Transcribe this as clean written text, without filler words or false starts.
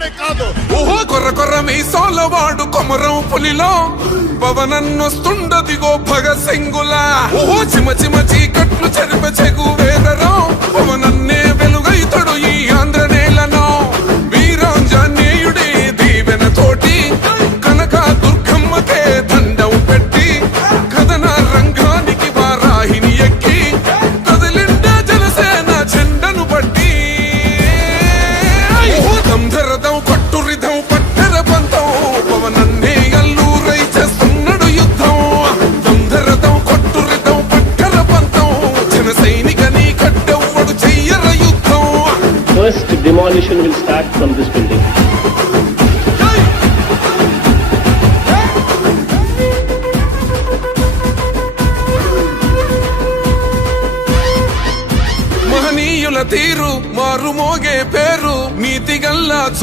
తెలంగాణనే కాదు. ఓహో కొర్ర కొర్ర మీసాలవాడు కొమరం పులిలో పవనన్నొస్తుండదిగో భగత్ సింగులా. ఓహో చిమ చిమ చీకట్లు చెరిప చెగు వేదరో పవనన్నే వెలుగైతడు ఈ ఆంధ్ర నేలను. వీరాంజనేయుడి దీవెన తోటి కనక దుర్గమ్మకే దండం పెట్టి కథన రంగానికి వారాహిని ఎక్కి కదిలిండ జనసేన జెండను బట్టి. దంధరదం కొట్టురిదం పట్టర పంతం పవనన్నే అల్లూరై చేస్తున్నాడు యుద్ధం. దంధరదం కొట్టురిదం పట్టర పంతం జన సైనిక నీ కట్టెవ్వడు చెయ్యర యుద్ధం. First demolition will start from this building. మహనీయుల తీరు మారు మోగే పేరు నీతిగల్లా